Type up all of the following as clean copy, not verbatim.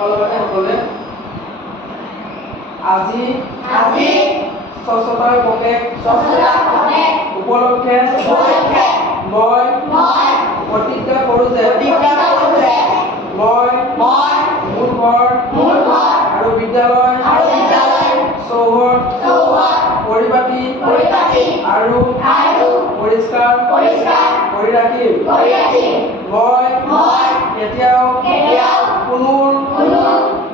সকলে আজি স্বচ্ছতাৰ পকেট উপলক্ষে মই প্ৰতিজ্ঞা কৰোঁ যে মই মোৰ ঘৰ আৰু বিদ্যালয় চৌহদ পৰিপাটি আৰু পৰিষ্কাৰ কৰি ৰাখিম। মই কেতিয়াও কোনো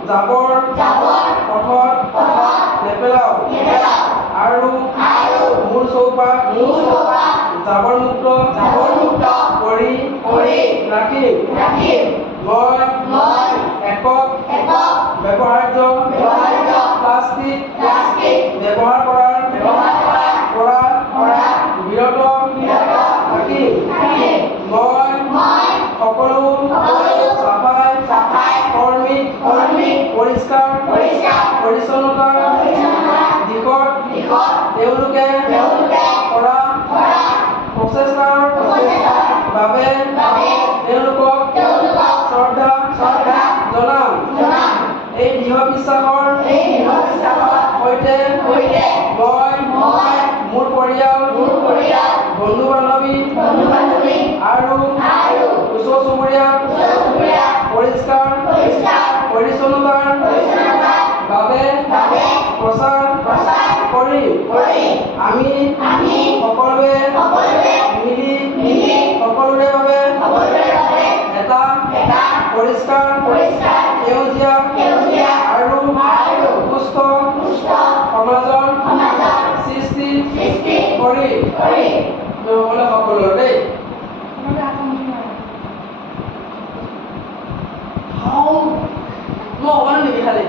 জাবৰ পথত নেপেলাওঁ আৰু মোৰ চৌপাশ জাবৰমুক্ত কৰি ৰাখিম। মই একক ব্যৱহাৰ্য প্লাষ্টিক ব্যৱহাৰ কৰাৰ পৰা বিৰত থাকিম। মই সকলো চাফাই কৰ্মীক পৰিষ্কাৰ পৰিচ্ছন্নতাৰ দিশত তেওঁলোকে কৰা প্ৰচেষ্টাৰ বাবে তেওঁলোকক শ্ৰদ্ধা জনাম। এই দৃঢ় বিশ্বাসৰ সৈতে মই মোৰ পৰিয়াল বন্ধু-বান্ধৱী আৰু ওচৰ চুবুৰীয়াক পৰিষ্কাৰ পৰিচ্ছন্নতাৰ বাবে প্ৰচাৰ কৰিম। আমি সকলোৱে মিলি সকলোৰে বাবে এটা পৰিষ্কাৰ সেউজীয়া আৰু সুস্থ সমাজৰ সৃষ্টি কৰিম। সকলোৰে দেই মই অকণমান নিবি খালি